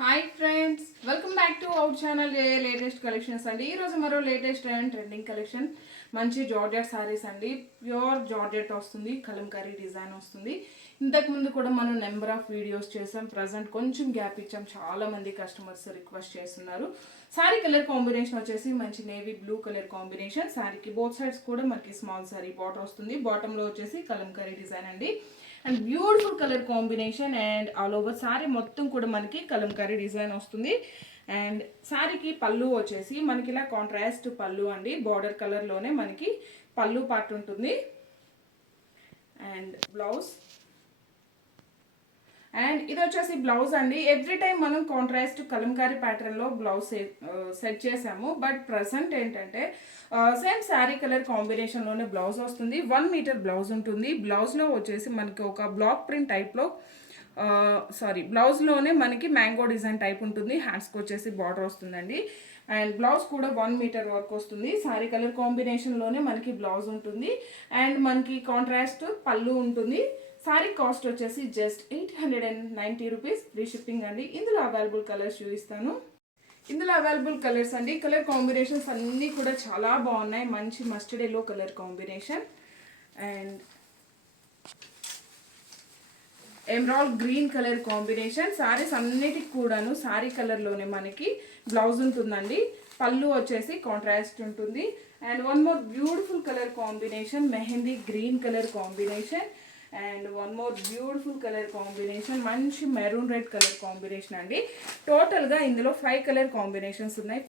Hi friends, welcome back to our channel latest collections అండి. ఈరోజు మరో లేటెస్ట్ అండ్ ట్రెండింగ్ కలెక్షన్ మంచి georgette saris అండి. ప్యూర్ జార్జెట్ వస్తుంది, కలంకారీ డిజైన్ వస్తుంది. ఇంతకుముందు కూడా మనం నెంబర్ ఆఫ్ వీడియోస్ చేసాం. ప్రజెంట్ కొంచెం గ్యాప్ ఇచ్చాం, చాలా మంది కస్టమర్స్ రిక్వెస్ట్ చేస్తున్నారు. సారీ కలర్ కాంబినేషన్ వచ్చేసి మంచి నేవీ బ్లూ కలర్ కాంబినేషన్. సారీకి బోత్ సైడ్స్ కూడా మనకి స్మాల్ సారీ బార్డర్ వస్తుంది. బాటంలో వచ్చేసి కలంకారీ డిజైన్ అండి. And beautiful colour combination and all over sari మొత్తం కూడా మనకి కలంకారీ డిజైన్ వస్తుంది. అండ్ సారీకి పళ్ళు వచ్చేసి మనకి ఇలా కాంట్రాస్ట్ పళ్ళు అండి. బార్డర్ కలర్లోనే మనకి పళ్ళు పార్ట్ ఉంటుంది. అండ్ బ్లౌజ్, అండ్ ఇది వచ్చేసి బ్లౌజ్ అండి. ఎవ్రీ టైం మనం కాంట్రాస్ట్ కలంకారీ ప్యాటర్న్లో బ్లౌజ్ సెట్ చేసాము. బట్ ప్రజెంట్ ఏంటంటే సేమ్ శారీ కలర్ కాంబినేషన్లోనే బ్లౌజ్ వస్తుంది. 1 మీటర్ బ్లౌజ్ ఉంటుంది. బ్లౌజ్లో వచ్చేసి మనకి ఒక బ్లాక్ ప్రింట్ టైప్లో బ్లౌజ్లోనే మనకి మ్యాంగో డిజైన్ టైప్ ఉంటుంది. హ్యాండ్స్కి వచ్చేసి బార్డర్ వస్తుందండి. అండ్ బ్లౌజ్ కూడా 1 మీటర్ వర్క్ వస్తుంది. శారీ కలర్ కాంబినేషన్లోనే మనకి బ్లౌజ్ ఉంటుంది. అండ్ మనకి కాంట్రాస్ట్ పళ్ళు ఉంటుంది. సారీ కాస్ట్ వచ్చేసి జస్ట్ 890 రూపీస్, ఫ్రీ షిప్పింగ్ అండి. ఇందులో అవైలబుల్ కలర్స్ చూపిస్తాను. ఇందులో అవైలబుల్ కలర్స్ అండి, కలర్ కాంబినేషన్స్ అన్నీ కూడా చాలా బాగున్నాయి. మంచి mustard yellow colour combination and emerald green colour combination. Saris అన్నిటికి కూడాను సారీ కలర్లోనే మనకి బ్లౌజ్ ఉంటుందండి. పళ్ళు వచ్చేసి కాంట్రాస్ట్ ఉంటుంది. And one more beautiful colour combination, mehndi green colour combination. And one more beautiful colour combination, మంచి మెరూన్ రెడ్ కలర్ కాంబినేషన్ అండి. టోటల్గా ఇందులో 5 కలర్ కాంబినేషన్స్ ఉన్నాయి.